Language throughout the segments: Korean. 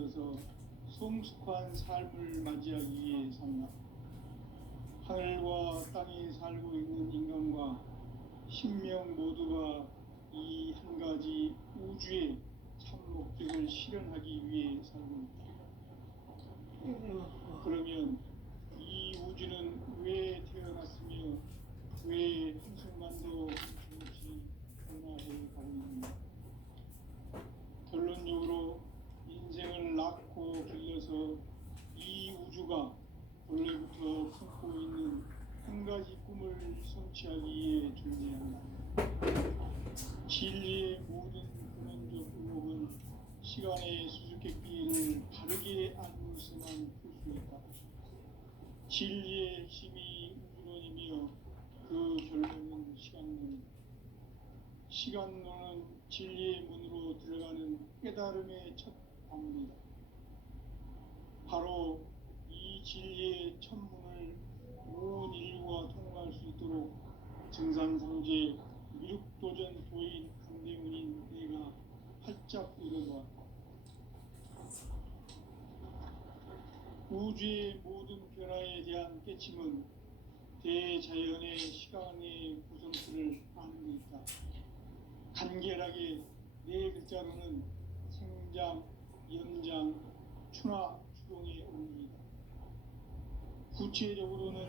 서서 성숙한 삶을 맞이하기 위해 산다. 하늘과 땅에 살고 있는 인간과 신명 모두가 이 한 가지 우주의 참 목적을 실현하기 위해 살고 있다. 그러면 이 우주는 왜 태어났으며 왜 한순간도 잠시 변화해 가고 있는가? 결론적으로 인생을 낳고 길러서 이 우주가 원래부터 품고 있는 한 가지 꿈을 성취하기 위해 존재한다. 진리의 모든 근원적 의혹은 시간의 수수께끼를 바르게 알고서만 풀 수 있다. 진리의 핵심이 우주론이며 그 결론은 시간론. 시간론은 진리의 문으로 들어가는 깨달음의 첫 방문이다. 바로 이 진리의 첫 문을 온 인류가 통과할 수 있도록 증산상제 미륵도전 도인 강대문인 내가 활짝 열어놓았다. 우주의 모든 변화에 대한 깨침은 대자연의 시간의 구성틀을 아는 데 있다. 간결하게 네 글자로는 생장, 연장, 추나 추동의 원리이다. 구체적으로는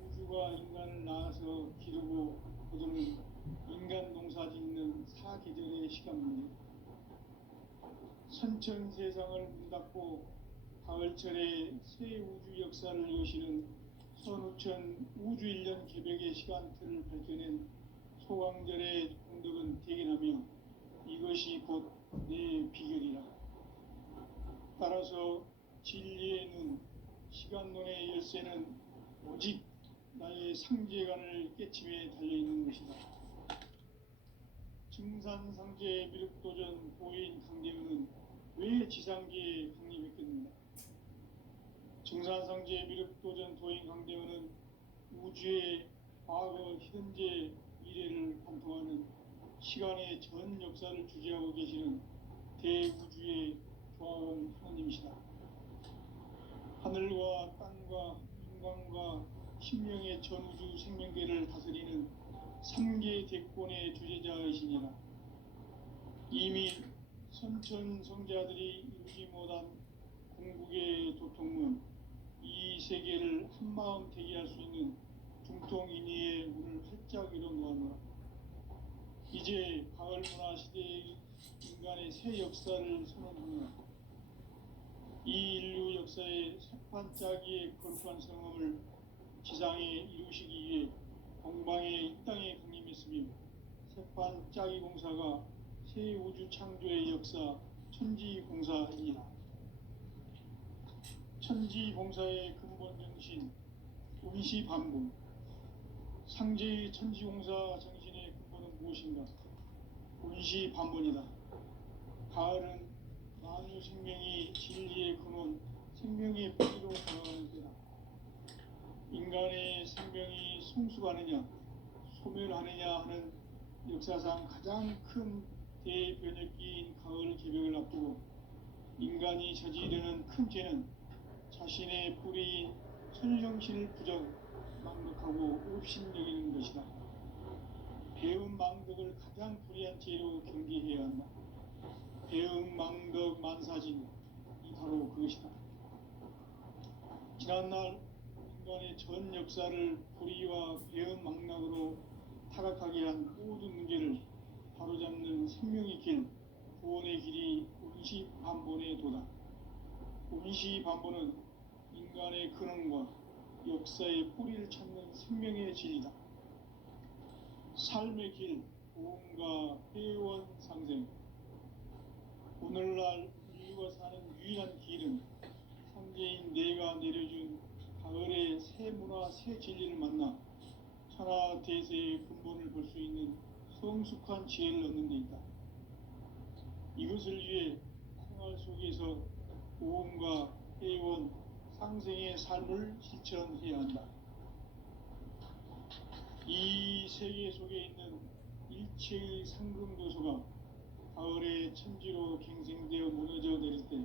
우주가 인간을 낳아서 기르고 거두는 인간 농사 짓는 사계절의 시간 문제, 선천 세상을 문 닫고 가을철에 새 우주 역사를 여시는 선우천 우주 1년 개벽의 시간틀을 밝혀낸 소강절의 공덕은 대견하며 이것이 곧 내 비결이라. 따라서 진리의 눈, 시간론의 열쇠는 오직 나의 상제관을 깨침에 달려있는 것이다. 증산상제 미륵도전 도인 강대문은 왜 지상계에 강림했겠는가? 증산상제 미륵도전 도인 강대문은 우주의 과거, 현재, 미래를 관통하는 시간의 전 역사를 주재하고 계시는 대우주의 조화원 하나님이시다. 하늘과 땅과 인간과 신명의 전우주 생명계를 다스리는 3계 대권의 주재자이시니라. 이미 선천 성자들이 이루지 못한 궁극의 도통문, 이 세계를 한마음 대기할 수 있는 중통인의의 문을 활짝 열어놓았노라. 이제 가을 문화 시대의 인간의 새 역사를 선언하노라. 이 인류 역사의 새판짜기의 거룩한 성험을 지상에 이루시기 위해 공방에 이 땅에 강림했으며 새판짜기 공사가 새 우주 창조의 역사 천지공사이니라. 천지공사의 근본 정신 운시반복. 상제의 천지공사 정신의 근본은 무엇인가? 운시반복이다. 가을은 만유 생명이 진리의 근원, 생명의 뿌리로 돌아가는 때다. 인간의 생명이 성숙하느냐, 소멸하느냐 하는 역사상 가장 큰 대변혁기인 가을 개벽을 앞두고 인간이 저지르는 큰 죄는 자신의 뿌리인 천정신을 부정, 망덕하고 업신여기는 것이다. 배움 망덕을 가장 불의한 죄로 경계해야 한다. 배움 망덕 만사진, 이 바로 그것이다. 지난날 인간의 전 역사를 불의와 배움 망락으로 타락하게 한 모든 문제를 바로잡는 생명의 길, 구원의 길이 운시반본의 도다. 운시반본은 인간의 근원과 역사의 뿌리를 찾는 생명의 진리다. 삶의 길, 보험과 회원 상생. 오늘날 인류가 사는 유일한 길은 상제인 내가 내려준 가을의 새 문화, 새 진리를 만나 천하 대세의 근본을 볼 수 있는 성숙한 지혜를 얻는 데 있다. 이것을 위해 생활 속에서 보험과 회원, 상생의 삶을 실천해야 한다. 이 세계 속에 있는 일체의 상금도서가 가을의 천지로 갱생되어 무너져 내릴 때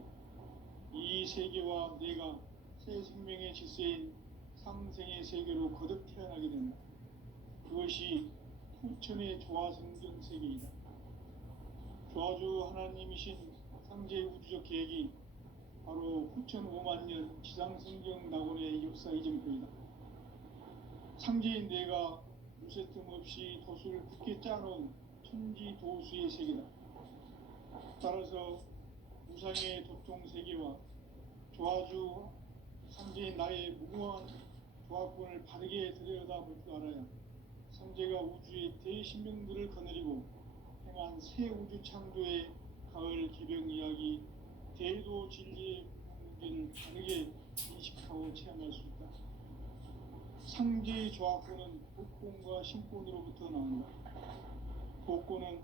이 세계와 내가 새 생명의 질서인 상생의 세계로 거듭 태어나게 된다. 그것이 후천의 조화성경 세계이다. 조화주 하나님이신 상제 우주적 계획이 바로 후천 5만 년 지상성경 낙원의 역사 이정표이다. 상제인 내가 무쇠 틈 없이 도수를 굳게 짜놓은 천지 도수의 세계다. 따라서 무상의 도통 세계와 조화주 상제인 나의 무궁한 조화권을 바르게 들여다볼 줄 알아야 상제가 우주의 대신명들을 거느리고 행한 새 우주 창조의 가을 개병 이야기 대도 진리의 문제를 바르게 인식하고 체험할 수 있다. 상제의 조화권은 복권과 신권으로부터 나온다. 복권은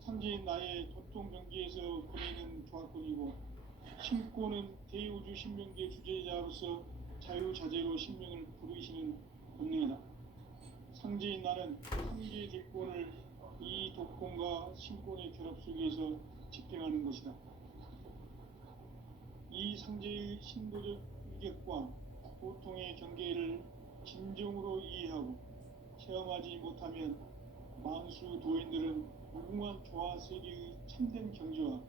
상제인 나의 도통 경계에서 거리는 조화권이고, 신권은 대우주 신명기의 주제자로서 자유자재로 신명을 부르시는 본능이다. 상제인 나는 상제의 뒷권을 이 독권과 신권의 결합 속에서 집행하는 것이다. 이 상제의 신도적 위격과 보통의 경계를 진정으로 이해하고 체험하지 못하면 만수 도인들은 무궁한 조화 세계의 참된 경지와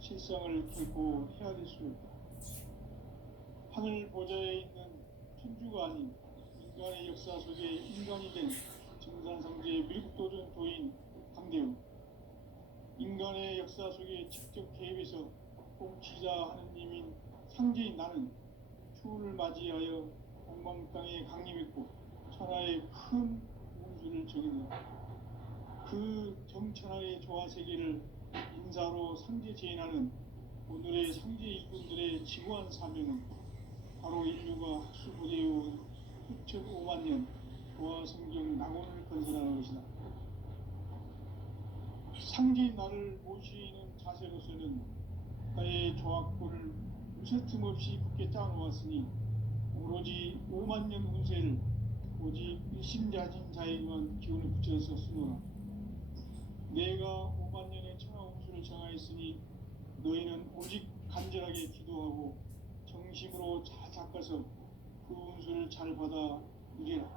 실상을 결코 헤아릴 수 없다. 하늘 보좌에 있는 천주가 아닌 인간의 역사 속에 인간이 된 증산상제의 밀국도전 도인 강대우, 인간의 역사 속에 직접 개입해서 통치자 하느님인 상제인 나는 추운을 맞이하여 동방 땅에 강림했고 천하의 큰 운수를 정했다. 그 정천하의 조화 세계를 인사로 상제 제인하는 오늘의 상제 일꾼들의 지구한 사명은 바로 인류가 학수고대해온 후천 5만 년 조화 성경 낙원을 건설하는 것이다. 상제인 나를 모시는 자세로서는 나의 조화권을 무쇠 틈 없이 굳게 짜놓았으니 오로지 5만 년 운세를 오직 일심자진 자에게만 기운을 붙여서 쓰노라. 내가 5만 년의 천하 운수를 정하였으니 너희는 오직 간절하게 기도하고 정심으로 잘 닦아서 그 운수를 잘 받아 누리라.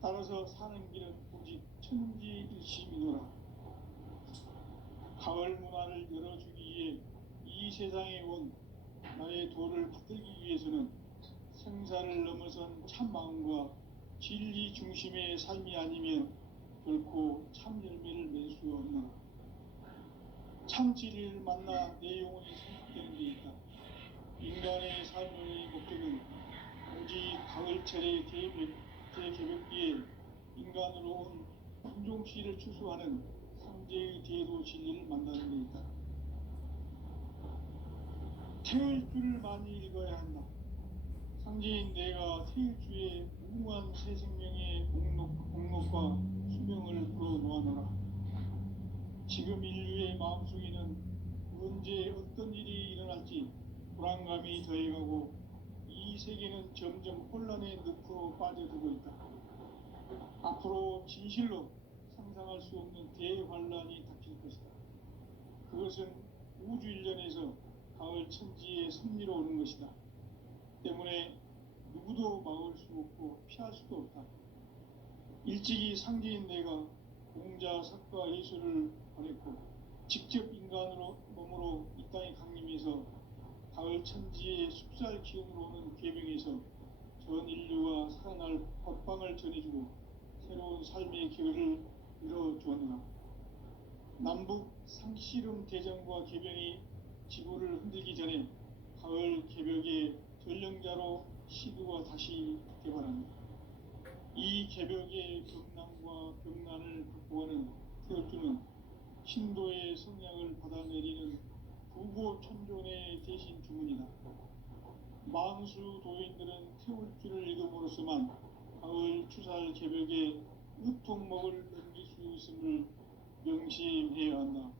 따라서 사는 길은 오직 천지일심이노라. 가을 문화를 열어주기 위해 이 세상에 온 나의 도를 붙들기 위해서는 생사를 넘어선 참 마음과 진리 중심의 삶이 아니면 결코 참 열매를 맺을 수 없노라. 참 진리를 만나 내 영혼이 성숙되는 데 있다. 인간의 삶의 목적은 오직 가을철의 대개벽기에 인간으로 온 인종씨를 추수하는 상제의 대도 진리를 만나는 데 있다. 태을 줄을 많이 읽어야 한다. 상제인 내가 태을 주에 무궁한 새 생명의 목록과 수명을 풀어놓아노라. 지금 인류의 마음속에는 언제 어떤 일이 일어날지 불안감이 더해가고 이 세계는 점점 혼란의 늪으로 빠져들고 있다. 앞으로 진실로 상상할 수 없는 대환란이 닥칠 것이다. 그것은 우주 일련에서 가을 천지의 섭리로 오는 것이다. 때문에 누구도 막을 수 없고 피할 수도 없다. 일찍이 상제인 내가 공자, 석가, 예수를 보냈고 직접 인간으로 몸으로 이 땅에 강림해서 가을 천지의 숲살 기운으로 오는 계명에서 전 인류가 살아날 법방을 전해주고 새로운 삶의 기회를 이뤄주었노라. 남북 상씨름 대전과 개병이 지구를 흔들기 전에 가을 개벽의 전령자로 시두가 다시 개발합니다. 이 개벽의 경난과 병난을 극복하는 태어주는 신도의 성량을 받아내리는 부고 천존의 대신 주문이다. 만수 도인들은 태울주를 읽음으로써만 가을 추살 개벽의 으통목을 넘길 수 있음을 명심해야 한다.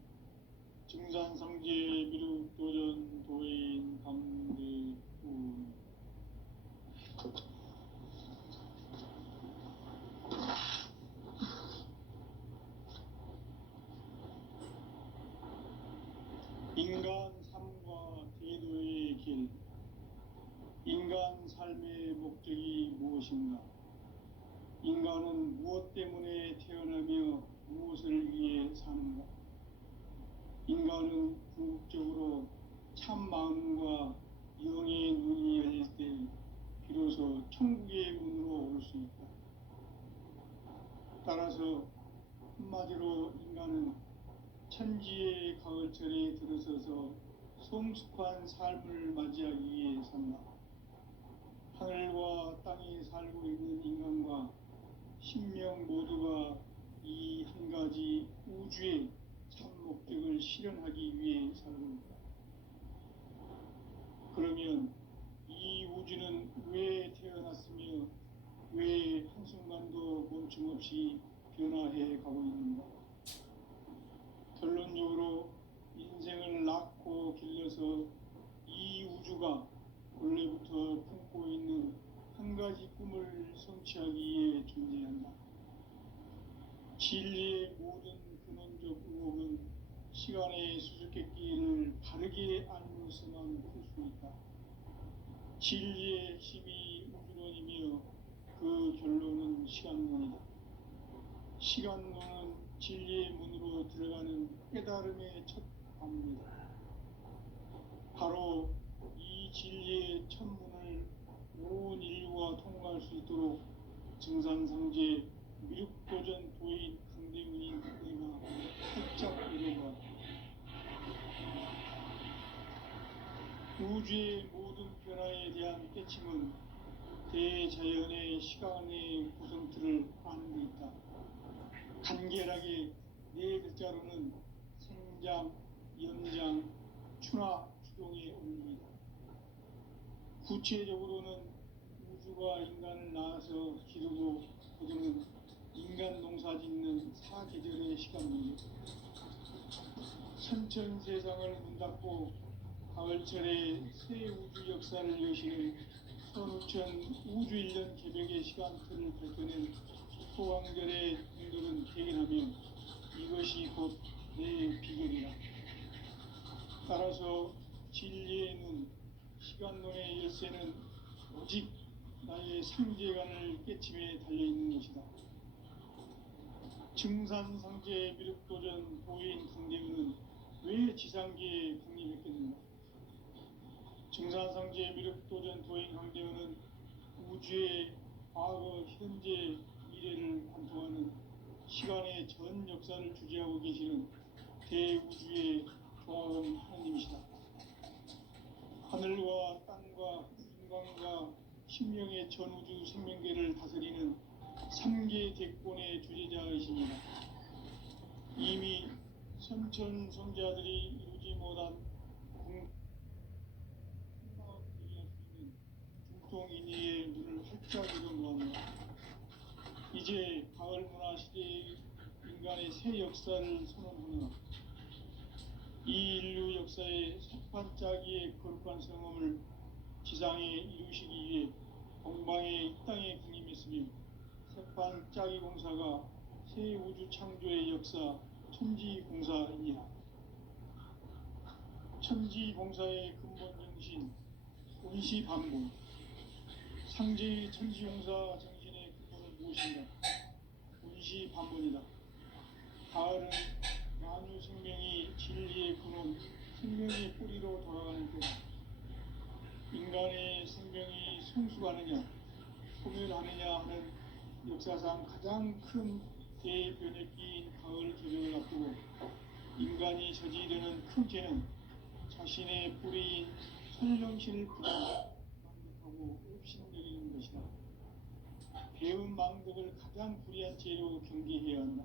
증산상제 미륵도전 도인 강대우. 인간 삶과 제도의 인간 삶의 목적이 무엇인가? 인간은 무엇 때문에 태어나며 무엇을 위해 사는가? 인간은 궁극적으로 참 마음과 영의 눈이 열릴 때 비로소 천국의 문으로 올 수 있다. 따라서 한마디로 인간은 천지의 가을철에 들어서서 성숙한 삶을 맞이하기 위해 산다. 하늘과 땅에 살고 있는 인간과 신명 모두가 이 한 가지 우주의 참 목적을 실현하기 위해 살고 있다. 그러면 이 우주는 왜 태어났으며 왜 한순간도 멈춤없이 변화해 가고 있는가? 결론적으로 인생을 낳고 길러서 이 우주가 원래부터 품고 있는 한 가지 꿈을 성취하기 위해 존재한다. 진리의 모든 근원적 의혹은 시간의 수수께끼를 바르게 알면서만 풀 수 있다. 진리의 핵심이 우주론이며 그 결론은 시간론이다. 시간론은 진리의 문으로 들어가는 깨달음의 첫 관문이다. 바로 이 진리의 첫 문을 온 인류가 통과할 수 있도록 증산상제 미륵도전 도인 강대문인 내가 살짝 이뤄보았다. 우주의 모든 변화에 대한 깨침은 대자연의 시간의 구성틀을 아는 데 있다. 간결하게 네 글자로는 생장, 연장, 추나 추동의 원리이다. 구체적으로는 우주가 인간을 낳아서 기르고 거두는 인간 농사 짓는 사계절의 시간 문제, 선천 세상을 문 닫고 가을철에 새 우주 역사를 여시는 선우천 우주 1년 개벽의 시간틀을 밝혀낸 소왕절의 분들은 대견하며 이것이 곧 내 비결이라. 따라서 진리의 눈, 시간론의 열쇠는 오직 나의 상제관을 깨침에 달려있는 것이다. 증산상제 미륵도전 도인 강대문은 왜 지상계에 강림했겠는가? 증산상제 미륵도전 도인 강대문은 우주의 과거, 현재, 미래를 관통하는 시간의 전 역사를 주재하고 계시는 대우주의 조화원 하나님이시다. 하늘과 땅과 인간과 신명의 전우주 생명계를 다스리는 3계 대권의 주재자이십니다. 이미 선천성자들이 이루지 못한 얘기할 수 있는 중통인의의 눈을 활짝 열어놓았다. 이제 가을 문화 시대의 인간의 새 역사를 선언하며 이 인류 역사의 석판짜기의 거룩한 성험을 지상에 이루시기 위해 동방의 이 땅에 군림했으며 석판짜기 공사가 새 우주 창조의 역사 천지공사이니라. 천지공사의 근본 정신 운시반복, 상제의 천지공사 정신의 근본은 무엇인가? 운시반복이다. 가을은 만유 생명이 진리의 근원, 생명의 뿌리로 돌아가는 때다. 인간의 생명이 성숙하느냐, 소멸하느냐 하는 역사상 가장 큰 대변혁기인 가을 개벽을 앞두고 인간이 저지르는 큰 죄는 자신의 뿌리인 천령신을 망덕하고 업신여기는 것이다. 배은망덕을 가장 불의한 죄로 경계해야 한다.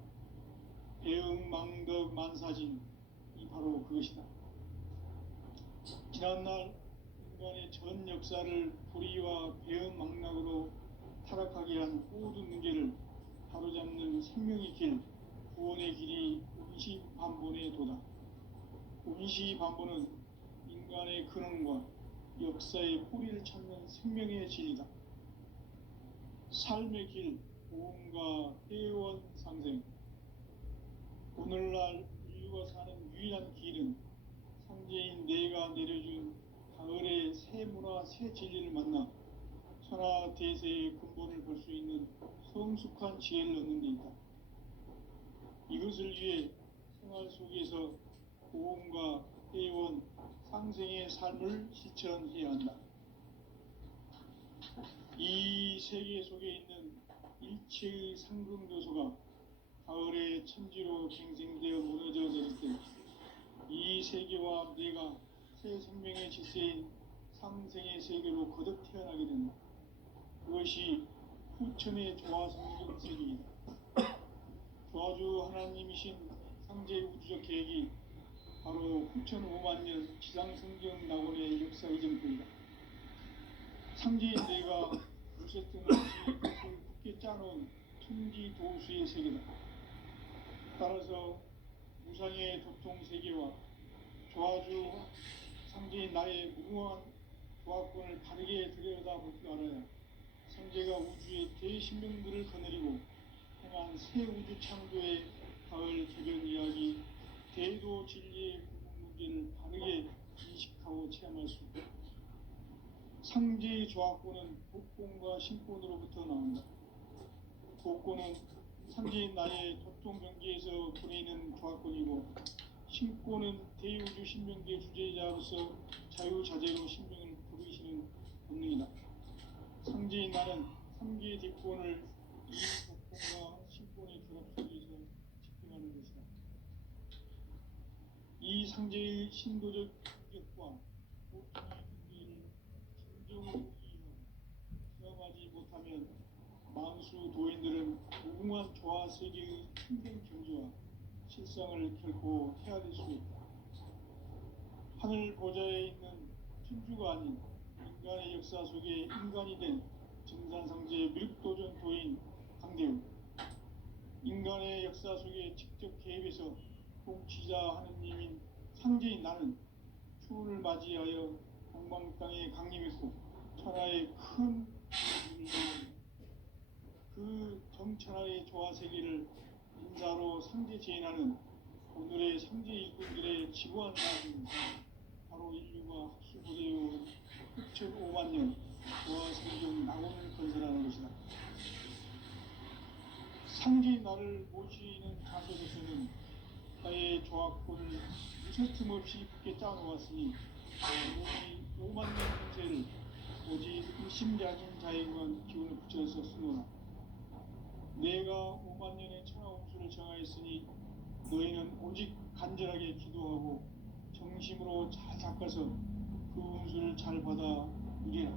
배은망덕 만사진이 바로 그것이다. 지난날 인간의 전 역사를 불의와 배은망락으로 타락하게 한 모든 문제를 바로잡는 생명의 길, 구원의 길이 운시반본의 도다. 운시반본은 인간의 근원과 역사의 뿌리를 찾는 생명의 진리다. 삶의 길, 보험과 회원 상생. 오늘날 인류가 사는 유일한 길은 상제인 내가 내려준 가을의 새 문화, 새 진리를 만나 천하 대세의 근본을 볼 수 있는 성숙한 지혜를 얻는 데 있다. 이것을 위해 생활 속에서 고음과 회원, 상생의 삶을 실천해야 한다. 이 세계 속에 있는 일체의 상승 요소가 가을의 천지로 갱생되어 무너져 내릴 때 이 세계와 내가 새 생명의 질서인 상생의 세계로 거듭 태어나게 된다. 그것이 후천의 조화성경 세계이다. 조화주 하나님이신 상제 우주적 계획이 바로 후천 5만 년 지상성경 낙원의 역사 이전부이다. 상제인 내가 무쇠등 없이 굳게 짜놓은 천지 도수의 세계다. 따라서 무상의 도통 세계와 조화주 상제인 나의 무궁한 조화권을 바르게 들여다볼 줄 알아야 상제가 우주의 대신명들을 거느리고 행한 새 우주 창조의 가을 개변 이야기, 대도 진리의 궁극 문제를 바르게 인식하고 체험할 수 있다. 상제의 조화권은 복권과 신권으로부터 나온다. 복권은 상제인 나의 도통 경계에서 보내는 조화권이고, 신권은 대우주 신명계 주제자로서 자유자재로 신명을 부르시는 본능이다. 상제인 나는 3개의 뒷권을 이 복권과 신권의 결합 속에서 집행하는 것이다. 이 상제의 신도적 인격과 보통의 경계를 진정으로 이해하고 수용하지 못하면 만수 도인들은 무궁한 조화 세계의 힘든 경지와 실상을 결코 헤아릴 수 있다. 하늘 보좌에 있는 천주가 아닌 인간의 역사 속에 인간이 된 정산상제의 밀도전 도인 강대우, 인간의 역사 속에 직접 개입해서 통치자 하느님인 상제인 나는 추운을 맞이하여 동방 땅에 강림했고 천하의 큰 그 정천하의 조화 세계를 인사로 상제 제인하는 오늘의 상제 일꾼들의 지구한 나라는 바로 인류가 합수부대요 후천 5만 년 조화 성경 낙원을 건설하는 것이다. 상제인 나를 모시는 자세로서는 나의 조화권을 무쇠틈 없이 굳게 짜놓았으니 우리 5만 년 현세를 오직 일심자진 자에게만 기운을 붙여서 쓰노라. 내가 5만 년의 천하 홍수를 정하였으니 너희는 오직 간절하게 기도하고 정심으로 잘 닦아서 그 운수를 잘 받아 누리라.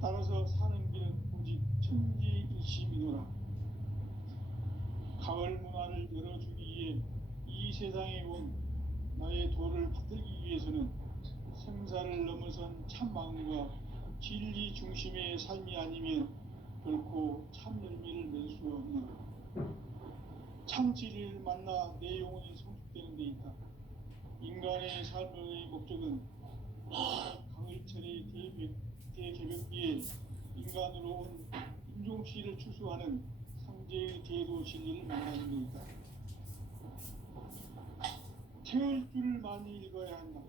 따라서 사는 길은 오직 천지일심이노라. 가을 문화를 열어주기 위해 이 세상에 온 나의 도를 받들기 위해서는 생사를 넘어선 참 마음과 진리 중심의 삶이 아니면 결코 참 열매를 낼 수 없노라. 참 진리를 만나 내 영혼이 성숙되는 데 있다. 인간의 삶의 목적은 가을철의 대개벽기에 인간으로 온 인종시를 추수하는 상제의 대도 진리를 만나는 데 있다. 태을 줄을 많이 읽어야 한다.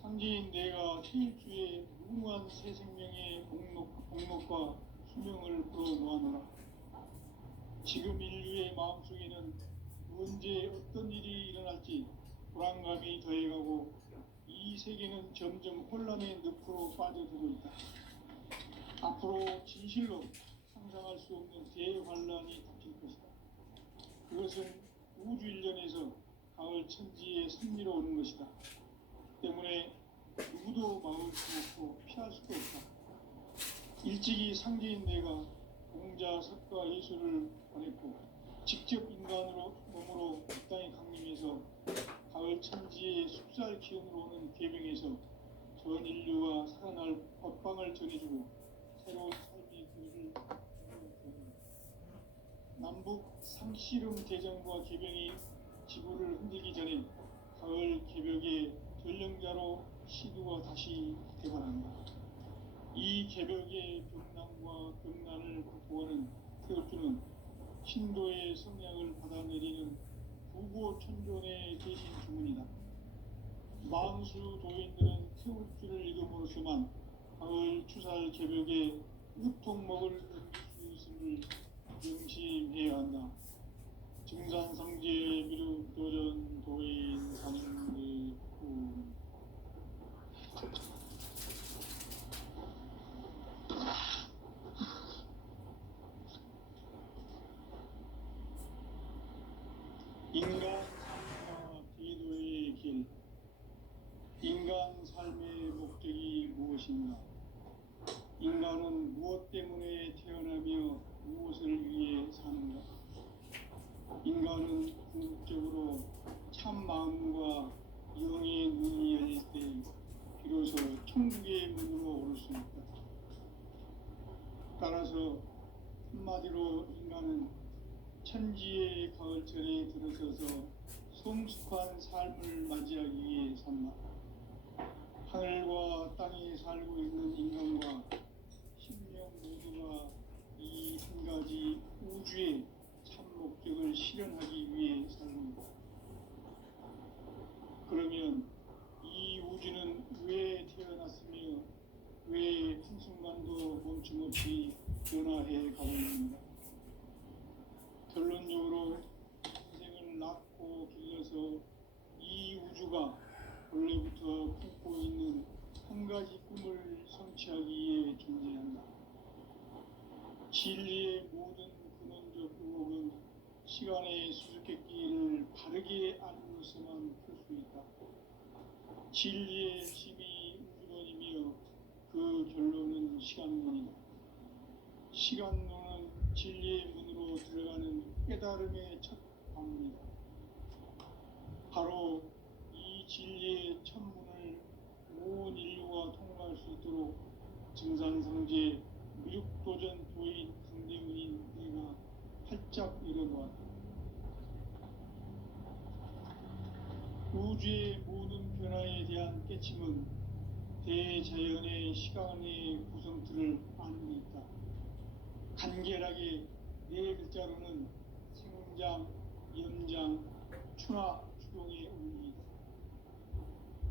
상제인 내가 태을 주에 무궁한 새 생명의 복록과 수명을 불어놓아노라. 지금 인류의 마음속에는 언제 어떤 일이 일어날지 불안감이 더해가고 이 세계는 점점 혼란의 늪으로 빠져들고 있다. 앞으로 진실로 상상할 수 없는 대환란이 닥칠 것이다. 그것은 우주 일련에서 가을 천지의 섭리로 오는 것이다. 때문에 누구도 막을 수 없고 피할 수도 없다. 일찍이 상제인 내가 공자, 석가, 예수를 보냈고 직접 인간으로 몸으로 이 땅에 강림해서 가을 천지의 숲살 기운으로 오는 계명에서 전 인류와 살아날 법방을 전해주고 새로운 삶의 길을 남북 상씨름 대전과 개병이 지구를 흔들기 전에 가을 개벽의 전령자로 시두가 다시 대발한다. 이 개벽의 병난과 병난을 극복하는 태극주는 신도의 성량을 받아내리는 부고천존의 대신 주문이다. 만수 도인들은 태울줄을 읽음으로써만 가을 추살 개벽에 으통목을 넘길 수 있음을 명심해야 한다. 증산성제 미륵도전 도인 상대후. 인간 삶과 기도의 길. 인간 삶의 목적이 무엇인가? 인간은 무엇 때문에 태어나며 무엇을 위해 사는가? 인간은 궁극적으로 참 마음과 영의 눈이 열릴 때 비로소 천국의 문으로 오를 수 있다. 따라서 한마디로 인간은 천지의 가을철에 들어서서 성숙한 삶을 맞이하기 위해 산다. 하늘과 땅에 살고 있는 인간과 신명 모두가 이 한 가지 우주의 참 목적을 실현하기 위해 살는다. 그러면 이 우주는 왜 태어났으며 왜 한순간도 멈춤없이 변화해 가고 있는가? 결론적으로 인생을 낳고 길러서 이 우주가 원래부터 품고 있는 한 가지 꿈을 성취하기 위해 존재한다. 진리의 모든 근원적 의혹은 시간의 수수께끼를 바르게 알므로서만 풀 수 있다. 진리의 핵심이 우주론이며 그 결론은 시간론이다. 시간론은 진리의 문으로 들어가는 깨달음의 첫 방문이다. 바로 이 진리의 첫 문을 온 인류가 통과할 수 있도록 증산성제 미륵도전 도인 강대문인 내가 활짝 열어놓았다. 우주의 모든 변화에 대한 깨침은 대자연의 시간의 구성틀을 아는 데 있다. 간결하게 네 글자로는 생장, 연장, 추나 추동의 의미이다.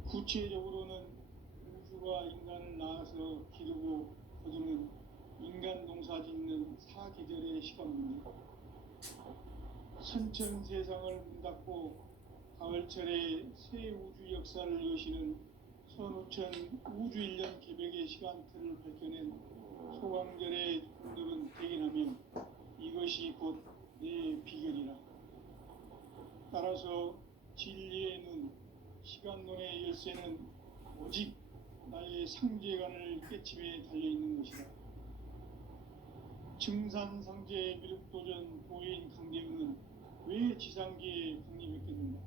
구체적으로는 우주가 인간을 낳아서 기르고 거두는 인간 농사 짓는 사계절의 시간입니다. 선천 세상을 문 닫고 가을철에 새 우주 역사를 여시는 선우천 우주 1년 개벽의 시간틀을 밝혀낸 소강절의 분들은 대견하며 이것이 곧 내 비결이라. 따라서 진리의 눈, 시간론의 열쇠는 오직 나의 상제관을 깨침에 달려있는 것이다. 증산상제 미륵도전 도인 강대문은 왜 지상계에 국립했겠는가?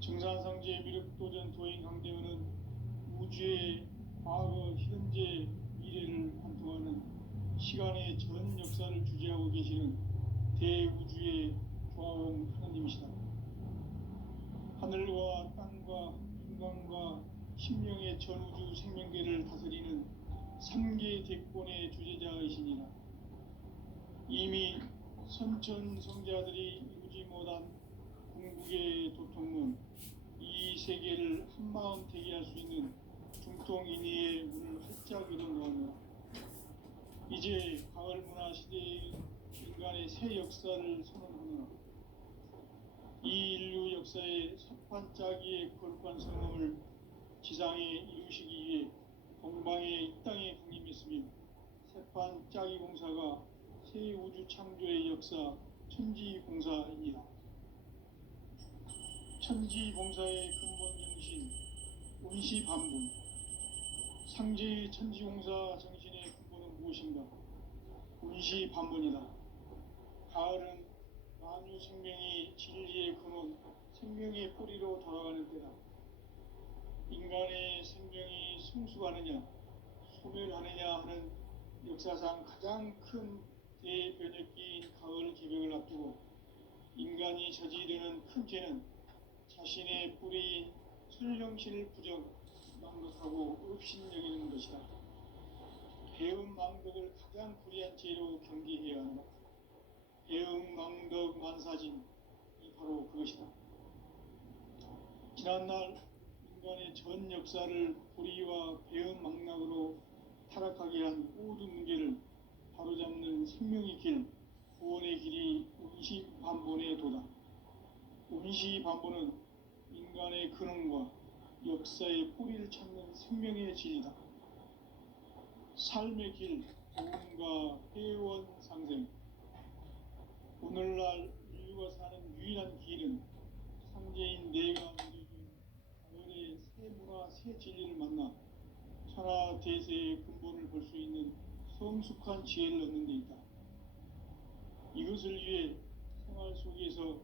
증산상제 미륵도전 도인 강대문은 우주의 과거, 현재, 미래를 관통하는 시간의 전 역사를 주재하고 계시는 대우주의 조화원 하나님이시다. 하늘과 땅과 인간과 신명의 전우주 생명계를 다스리는 3계 대권의 주제자이시니라. 이미 선천 성자들이 이루지 못한 궁극의 도통문, 이 세계를 한마음 되게 할 수 있는 중통인의의 문을 활짝 열어놓으며 이제 가을 문화 시대의 인간의 새 역사를 선언하노라. 이 인류 역사의 첫 반짝이의 거룩한 성공을 지상에 이루시기 위해 동방의 이 땅에 강림했으며 새판 짜기 공사가 새 우주 창조의 역사 천지공사이니라. 천지공사의 근본 정신 원시반분. 상제의 천지공사 정신의 근본은 무엇인가? 원시반분이다. 가을은 만유 생명이 진리의 근원, 생명의 뿌리로 돌아가는 때다. 인간의 생명이 성숙하느냐, 소멸하느냐 하는 역사상 가장 큰 대변혁기인 가을 개벽을 앞두고 인간이 저지르는 큰 죄는 자신의 뿌리인 설령신을 부정, 망각하고 업신여기는 것이다. 배움 망덕을 가장 불의한 죄로 경계해야 한다. 배움 망덕 만사진, 이 바로 그것이다. 지난날 인간의 전 역사를 불의와 배은망락으로 타락하게 한 모든 문제를 바로잡는 생명의 길, 구원의 길이 운시반본의 도다. 운시반본은 인간의 근원과 역사의 뿌리를 찾는 생명의 진리다. 삶의 길, 도움과 회원 상생. 오늘날 인류가 사는 유일한 길은 상제인 내가 내려준 가을의 새 문화, 새 진리를 만나 천하 대세의 근본을 볼 수 있는 성숙한 지혜를 얻는 데 있다. 이것을 위해 생활 속에서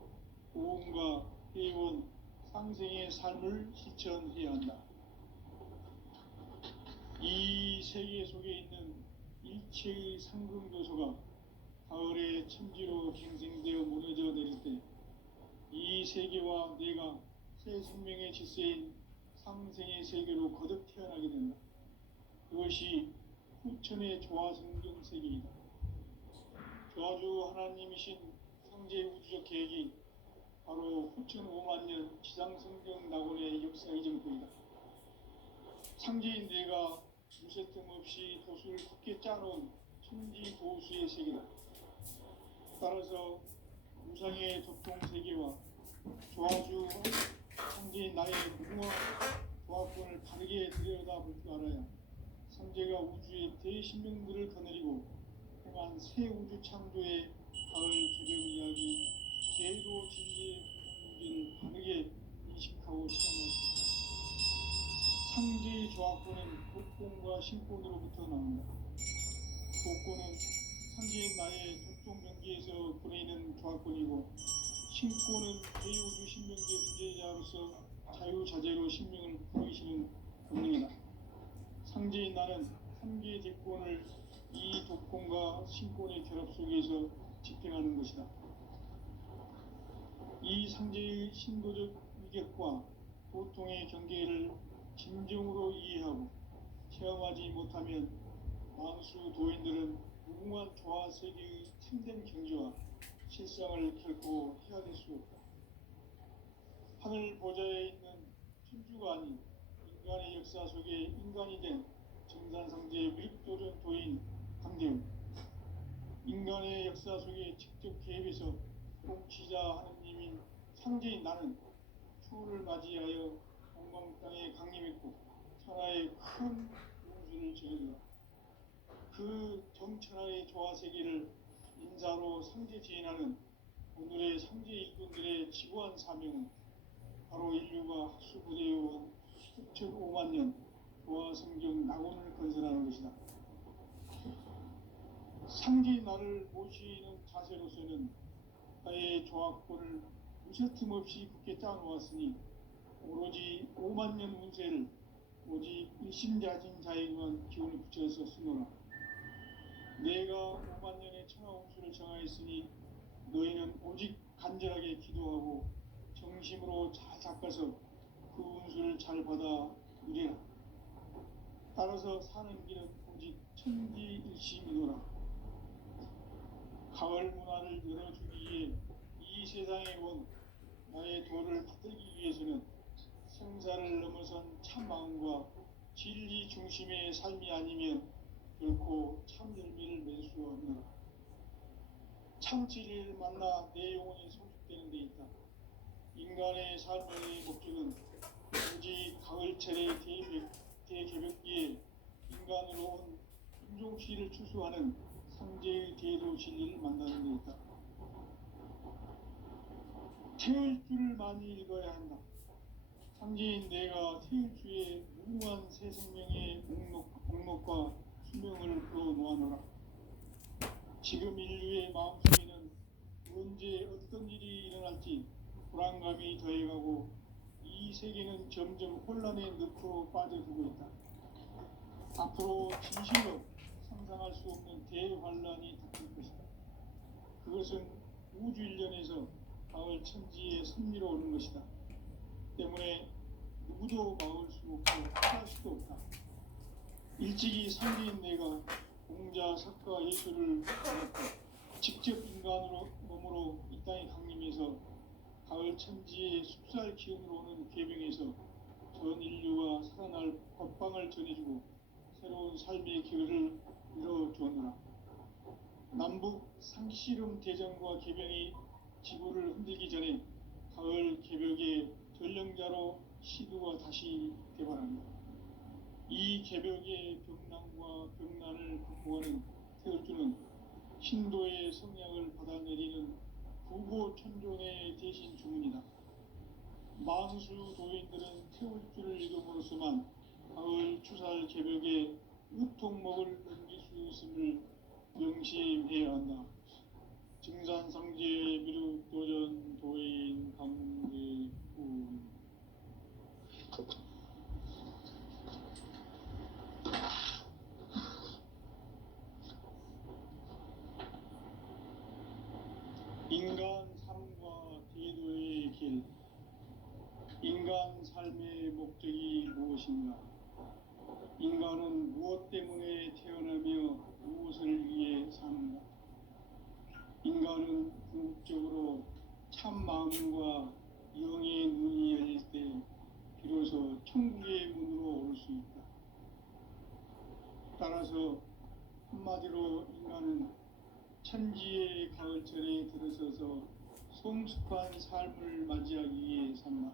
도움과 회원, 상생의 삶을 실천해야 한다. 이 세계 속에 있는 일체의 상금 요소가 가을의 천지로 갱생되어 무너져 내릴 때 이 세계와 내가 새 생명의 질서인 상생의 세계로 거듭 태어나게 된다. 그것이 후천의 조화성경 세계이다. 조화주 하나님이신 상제 우주적 계획이 바로 후천 5만 년 지상성경 낙원의 역사 이전부이다. 상제인 내가 무쇠 틈 없이 도수를 굳게 짜놓은 천지 도수의 세계다. 따라서 무상의 도통 세계와 조화주 상제인 나의 무궁화 조화권을 바르게 들여다볼 줄 알아야 상제가 우주의 대신명들을 거느리고 행한 새 우주 창조의 가을 개벽 이야기, 제도 진리의 문제를 바르게 인식하고 체험할 수 있다. 상제의 조화권은 독공과 신권으로부터 나온다. 독권은 상제인 나의 독종 명기에서 보내는 조화권이고, 신권은 대우주 신명계 주제자로서 자유자재로 신명을 부르시는 권능이다. 상제인 나는 3개의 대권을 이 독권과 신권의 결합 속에서 집행하는 것이다. 이 상제의 신도적 위격과 보통의 경계를 진정으로 이해하고 체험하지 못하면 만수 도인들은 무궁한 조화 세계의 참된 경지와 실상을 결코 헤아릴 수 없다. 하늘 보좌에 있는 천주가 아닌 인간의 역사 속에 인간이 된 정산상제의 밀도전 도인 강대우, 인간의 역사 속에 직접 개입해서 통치자 하느님인 상제인 나는 추후를 맞이하여 동방 땅에 강림했고 천하의 큰 용수를 저질렀다. 그 정천하의 조화 세계를 인자로 상제 지인하는 오늘의 상제 일꾼들의 지구한 사명은 바로 인류가 학수부대해온 수천 5만 년 조화 성경 낙원을 건설하는 것이다. 상제 나를 모시는 자세로서는 나의 조화권을 무쇠틈 없이 굳게 짜놓았으니 오로지 5만 년 운세를 오직 일심자진 자에게만 기운을 붙여서 쓰노라. 내가 5만 년의 천하 운수를 정하였으니 너희는 오직 간절하게 기도하고 정심으로 잘 닦아서 그 운수를 잘 받아 누리라. 따라서 사는 길은 오직 천지일심이노라. 가을 문화를 열어주기 위해 이 세상에 온 나의 도를 받들기 위해서는 생사를 넘어선 참 마음과 진리 중심의 삶이 아니면 결코 참 열매를 맺을 수 없노라. 참 진리를 만나 내 영혼이 성숙되는 데 있다. 인간의 삶의 목적은 오직 가을철의 대개벽기에 인간으로 온 인종시를 추수하는 상제의 대도 진리를 만나는 데 있다. 태을 줄을 많이 읽어야 한다. 상제인 내가 태을 주의 무궁한 새 생명의 목록과 수명을 풀어놓아노라. 지금 인류의 마음속에는 언제 어떤 일이 일어날지 불안감이 더해가고 이 세계는 점점 혼란의 늪으로 빠져들고 있다. 앞으로 진실로 상상할 수 없는 대환란이 닥칠 것이다. 그것은 우주 일련에서 가을 천지에 선미로 오는 것이다. 때문에 누구도 막을 수 없고 피할 수도 없다. 일찍이 상제인 내가 공자, 석가, 예술을 배웠고 직접 인간으로 몸으로 이 땅에 강림해서 가을 천지의 숲살 기운으로 오는 계명에서 전 인류가 살아날 법방을 전해주고 새로운 삶의 기회를 열어주었노라. 남북 상씨름 대전과 개병이 지구를 흔들기 전에 가을 개벽의 전령자로 시두가 다시 개발합니다. 이 개벽의 벽난과 벽난을 극복하는 태울주는 신도의 성향을 받아내리는 부고천존의 대신 주문이다. 만수 도인들은 태울주를 이름으로서만 가을 추살 개벽의 으통목을 넘길 수 있음을 명심해야 한다. 증산상제 미륵도전 도인 강대군. 인간 삶과 대도의 길. 인간 삶의 목적이 무엇인가? 인간은 무엇 때문에 태어나며 무엇을 위해 사는가? 인간은 궁극적으로 참 마음과 영의 눈이 열릴 때 비로소 천국의 문으로 올 수 있다. 따라서 한마디로 인간은 천지의 가을철에 들어서서 성숙한 삶을 맞이하기 위해 산다.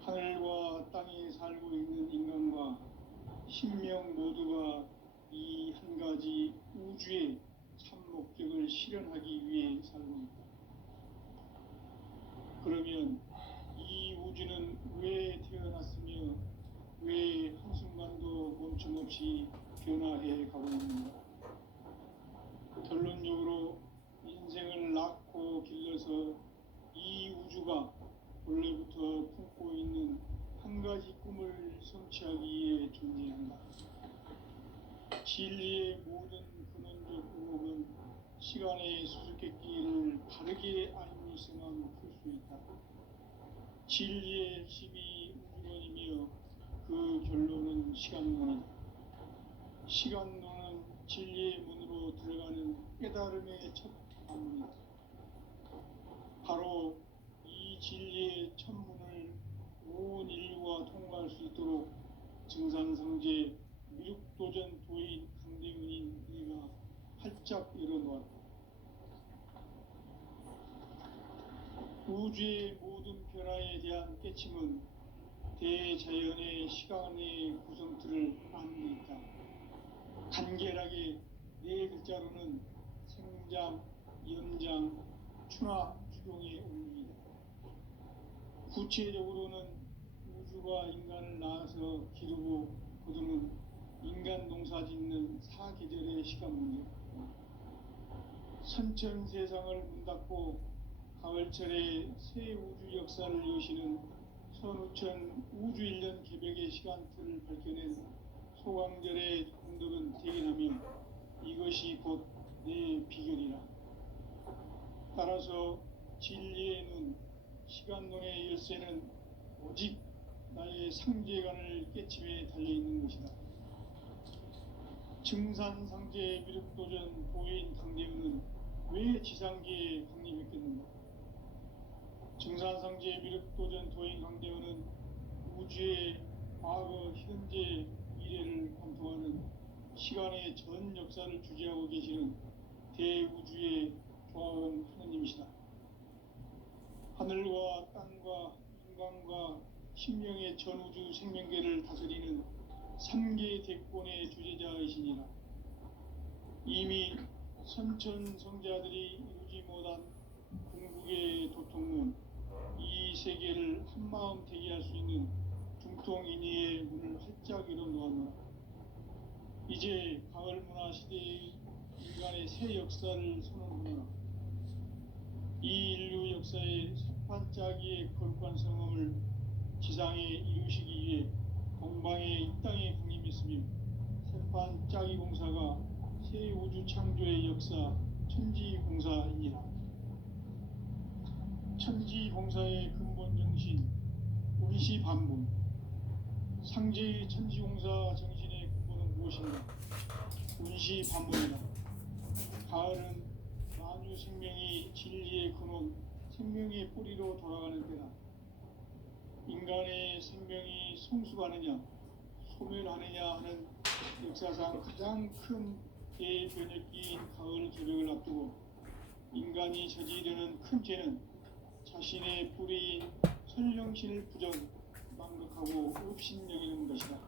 하늘과 땅에 살고 있는 인간과 신명 모두가 이 한 가지 우주의 참 목적을 실현하기 위해 살고 있다. 그러면 이 우주는 왜 태어났으며 왜 한순간도 멈춤없이 변화해 가고 있는가? 결론적으로 인생을 낳고 길러서 이 우주가 원래부터 품고 있는 한 가지 꿈을 성취하기 위해 존재한다. 진리의 모든 근원적 의혹은 시간의 수수께끼를 바르게 알고서만 풀 수 있다. 진리의 핵심이 우주론이며 그 결론은 시간론이다. 시간론은 진리의 문으로 들어가는 깨달음의 첫 방문이다. 바로 이 진리의 첫 문을 온 인류가 통과할 수 있도록 증산상제 미륵도전 도인 강대훈인 네가 활짝 열어놓았다. 우주의 모든 변화에 대한 깨침은 대자연의 시간의 구성틀을 아는 데 있다. 간결하게 네 글자로는 생장, 연장, 추나 추동의 원리이다. 구체적으로는 우주가 인간을 낳아서 기르고 거두는 인간 농사 짓는 사계절의 시간 문제. 선천 세상을 문 닫고 가을철에 새 우주 역사를 여시는 선우천 우주 1년 개벽의 시간틀을 밝혀낸 소강절의 공덕은 대견하며 이것이 곧 내 비결이라. 따라서 진리의 눈, 시간론의 열쇠는 오직 나의 상제관을 깨침에 달려있는 것이다. 증산상제 미륵도전 도인 강대훈은 왜 지상계에 강림했겠는가? 증산상제 미륵도전 도인 강대훈은 우주의 과거, 현재, 미래를 관통하는 시간의 전 역사를 주재하고 계시는 대우주의 조화원 하느님이시다. 하늘과 땅과 인간과 신명의 전우주 생명계를 다스리는 3계 대권의 주재자이시니라. 이미 선천성자들이 이루지 못한 궁극의 도통문, 이 세계를 한마음 되게 할 수 있는 중통인의의 문을 활짝 열어놓았노라. 이제 가을 문화 시대의 인간의 새 역사를 선언하노라. 이 인류 역사의 sep판짜기의 거룩한 성험을 지상에 이루시기 위해 공방에 이 땅에 강림했으며 sep판짜기 공사가 새 우주 창조의 역사 천지공사이니라. 천지공사의 근본 정신 운시반분. 상제의 천지공사 정신의 근본은 무엇인가? 운시반분이다. 가을은 만유 생명이 진리의 근원, 생명의 뿌리로 돌아가는 때다. 인간의 생명이 성숙하느냐 소멸하느냐 하는 역사상 가장 큰 대변혁기인 가을 개벽을 앞두고 인간이 저지르는 큰 죄는 자신의 불의인 설령신을 부정 망극하고 업신여기는 것이다.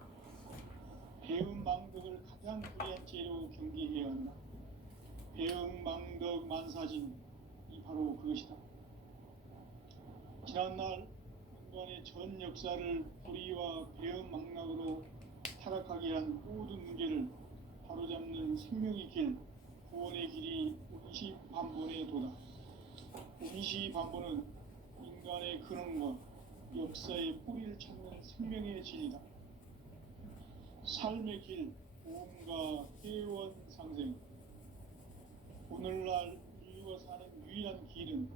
배은 망덕을 가장 불의한 죄로 경계해야 한다. 배은 망덕 만사진이 바로 그것이다. 지난날 인간의 전 역사를 불의와 배은 망락으로 타락하게 한 모든 문제를 바로잡는 생명의 길, 구원의 길이 운시반본에 도다. 운시반본은 인간의 근원과 역사의 뿌리를 찾는 생명의 진이다. 삶의 길, 보험과 회원 상생. 오늘날 인류가 사는 유일한 길은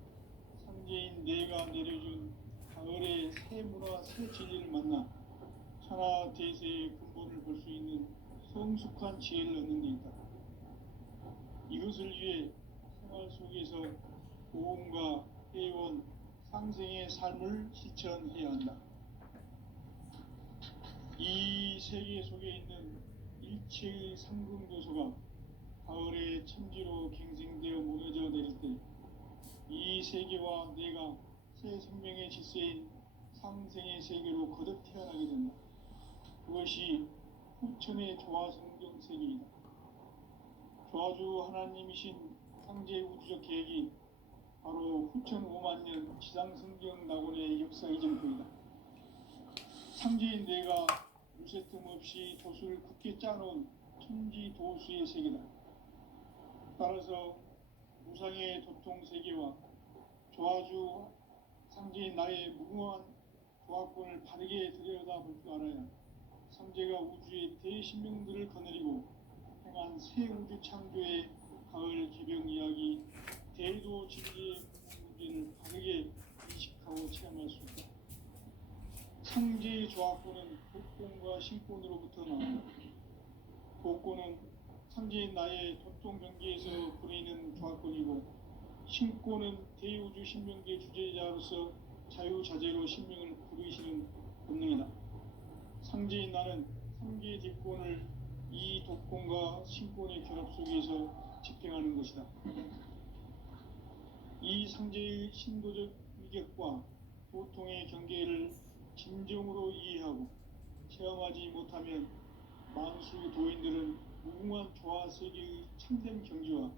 상제인 내가 내려준 가을의 새 문화, 새 진리를 만나 천하 대세의 근본을 볼 수 있는 성숙한 지혜를 얻는 데 있다. 이것을 위해 생활 속에서 보험과 회원, 상생의 삶을 실천해야 한다. 이 세계 속에 있는 일체의 상금도서가 가을의 천지로 갱생되어 무너져 내릴 때 이 세계와 내가 새 생명의 질서인 상생의 세계로 거듭 태어나게 된다. 그것이 후천의 조화성경 세계이다. 조화주 하나님이신 상제 우주적 계획이 바로 후천 5만년 지상성경 낙원의 역사 이정표이다. 상제인 내가 무쇠 틈 없이 조수를 굳게 짜놓은 천지 도수의 세계다. 따라서 무상의 도통 세계와 조화주 상제인 나의 무궁한 조화권을 바르게 들여다볼 줄 알아야 상제가 우주의 대신명들을 거느리고 행한 새 우주 창조의 가을 개벽 이야기, 대도 진리의 문제를 바르게 인식하고 체험할 수 있다. 상제의 조화권은 복권과 신권으로부터 나온다. 복권은 상제인 나의 도통 경계에서 부리는 조화권이고, 신권은 대우주 신명계 주제자로서 자유자재로 신명을 부르시는 본능이다. 상제인 나는 상계의 뒷권을 이 독권과 신권의 결합 속에서 집행하는 것이다. 이 상제의 신도적 위격과 도통의 경계를 진정으로 이해하고 체험하지 못하면 만수 도인들은 무궁한 조화 세계의 참된 경지와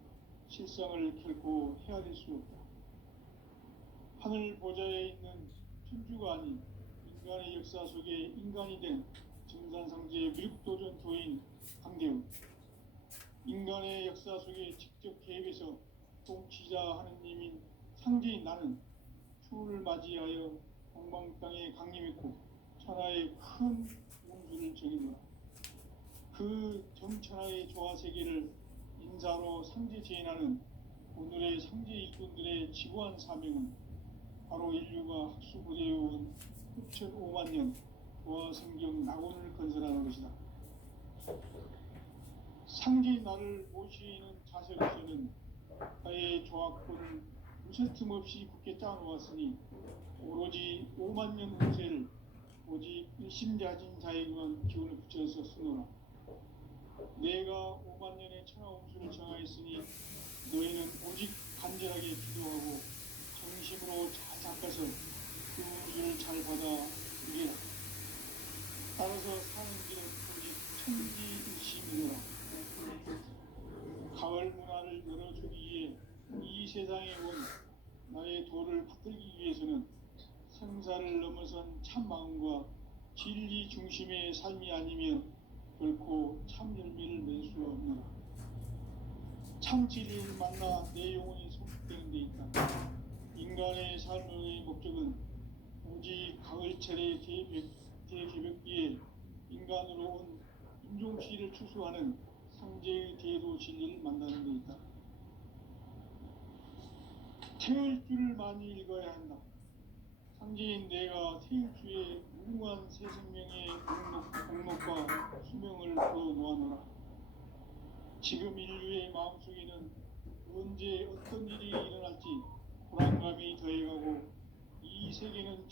실상을 결코 헤아릴 수 없다. 하늘 보좌에 있는 천주가 아닌 인간의 역사 속에 인간이 된 정산상제의 미륵도전 도인 강대훈, 인간의 역사 속에 직접 개입해서 통치자 하느님인 상제인 나는 추후를 맞이하여 동방땅에 강림했고 천하의 큰 운수를 정했노라. 그 정천하의 조화세계를 인사로 상제 제인하는 오늘의 상제 일꾼들의 지구한 사명은 바로 인류가 학수부대해온 후천 5만년 조화성경 낙원을 건설하는 것이다. 상제인 나를 모시는 자세로서는 나의 조화권을 무쇠 틈 없이 굳게 짜놓았으니 오로지 5만년 운세를 오직 일심자진 자에게만 기운을 붙여서 쓰노라. 내가 5만년의 천하 운수를 정하였으니 너희는 오직 간절하게 기도하고 정심으로 잘 닦아서 그 운수를 잘 받아 이겨라. 따라서 사는 길은 오직 천지일심이노라. 가을 문화를 열어주기 위해 이 세상에 온 나의 도를 붙들기 위해서는 생사를 넘어선 참 마음과 진리 중심의 삶이 아니면 결코 참 열매를 맺을 수 없노라. 참 진리를 만나 내 영혼이 성숙되는 데 있다. 인간의 삶의 목적은 오직 가을철의 대개벽기에 인간으로 온 인종시를 추수하는 상제의 대도 진리를 만나는 데 있다. 태을 줄을 많이 읽어야 한다. 상제인 내가 태일주의 무궁한 새 생명의 목록과 수명을 풀어놓아노라. 지금 인류의 마음속에는 언제 어떤 일이 일어날지 불안감이 더해가고 이 세계는